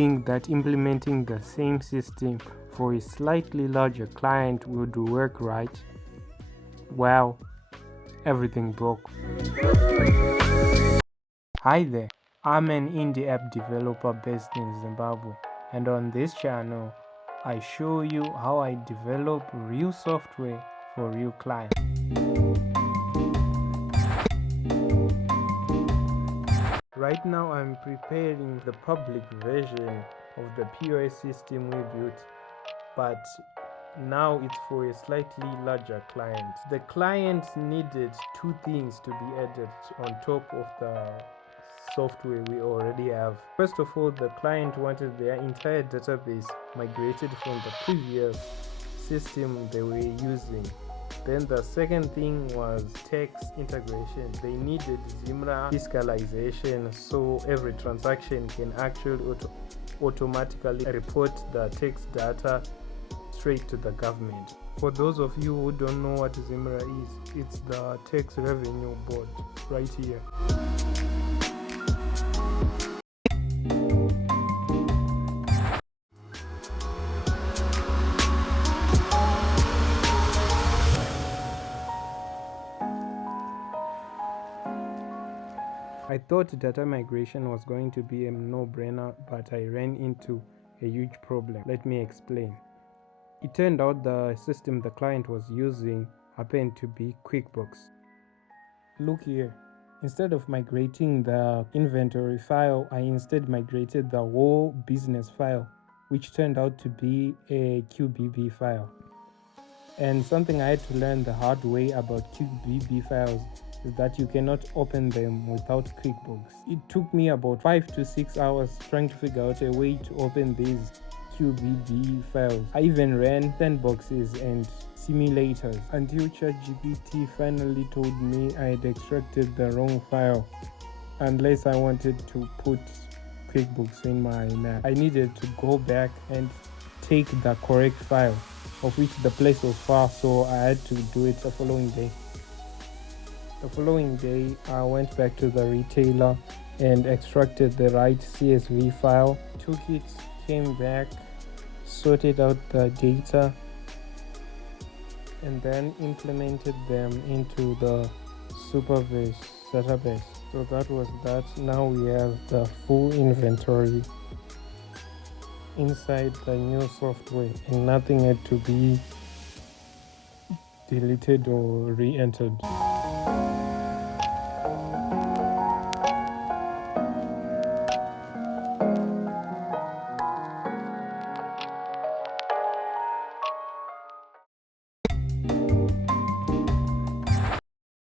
think that implementing the same system for a slightly larger client would work, right? Well, everything broke. Hi there, I'm an indie app developer based in Zimbabwe, and on this channel, I show you how I develop real software for real clients. Right now I'm preparing the public version of the POS system we built, but now it's for a slightly larger client. The client needed two things to be added on top of the software we already have. First of all, the client wanted their entire database migrated from the previous system they were using. Then the second thing was tax integration. They needed ZIMRA fiscalisation so every transaction can actually automatically report the tax data straight to the government. For those of you who don't know what ZIMRA is, it's the tax revenue board right here. I thought data migration was going to be a no-brainer, but I ran into a huge problem. Let me explain. It turned out the system the client was using happened to be QuickBooks. Look here. Instead of migrating the inventory file, I instead migrated the whole business file, which turned out to be a QBB file. And something I had to learn the hard way about QBB files is that you cannot open them without QuickBooks. It took me about 5 to 6 hours trying to figure out a way to open these QBB files. I even ran sandboxes and simulators until ChatGPT finally told me I had extracted the wrong file. Unless I wanted to put QuickBooks in my Mac, I needed to go back and take the correct file, of which the place was far, so I had to do it the following day. The following day, I went back to the retailer and extracted the right CSV file, took it, came back, sorted out the data, and then implemented them into the Superbase database. So that was that. Now we have the full inventory inside the new software, and nothing had to be deleted or re-entered.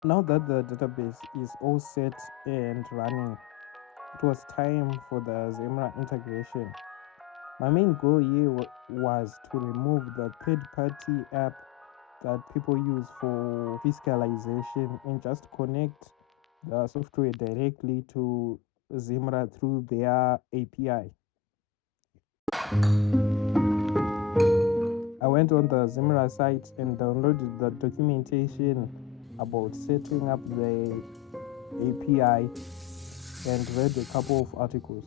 Now that the database is all set and running, it was time for the ZIMRA integration. My main goal here was to remove the third-party app that people use for fiscalization and just connect the software directly to ZIMRA through their API. I went on the ZIMRA site and downloaded the documentation about setting up the API and read a couple of articles.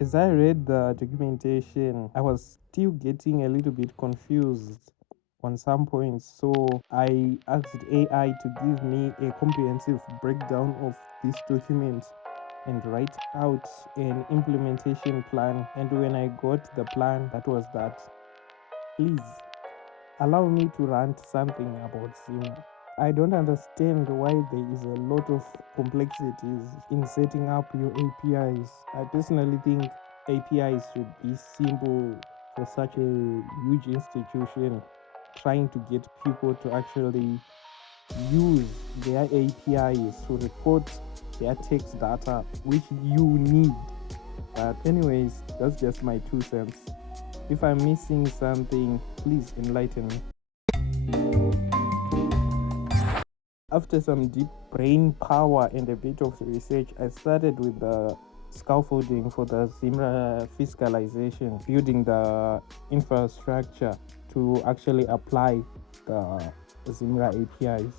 As I read the documentation, I was still getting a little bit confused on some points, so I asked AI to give me a comprehensive breakdown of this document and write out an implementation plan. And when I got the plan, that was that. Please allow me to rant something about ZIMRA. I don't understand why there is a lot of complexities in setting up your APIs. I personally think APIs should be simple for such a huge institution trying to get people to actually use their APIs to report their text data, which you need. But anyways, that's just my 2 cents. If I'm missing something, please enlighten me. After some deep brain power and a bit of research, I started with the scaffolding for the ZIMRA fiscalization, building the infrastructure to actually apply the ZIMRA APIs.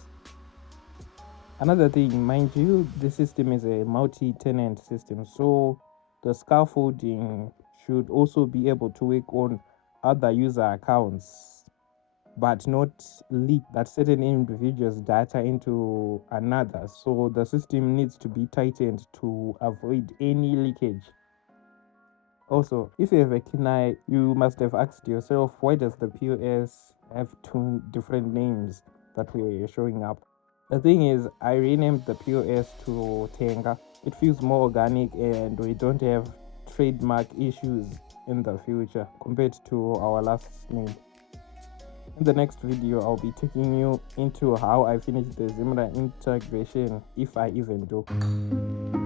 Another thing, mind you, the system is a multi-tenant system, so the scaffolding should also be able to work on other user accounts, but not leak that certain individuals' data into another. So the system needs to be tightened to avoid any leakage. Also, if you have a keen eye, you must have asked yourself, why does the POS have two different names that were showing up? The thing is, I renamed the POS to Thenga. It feels more organic and we don't have trademark issues in the future compared to our last name. In the next video, I'll be taking you into how I finished the ZIMRA integration, if I even do.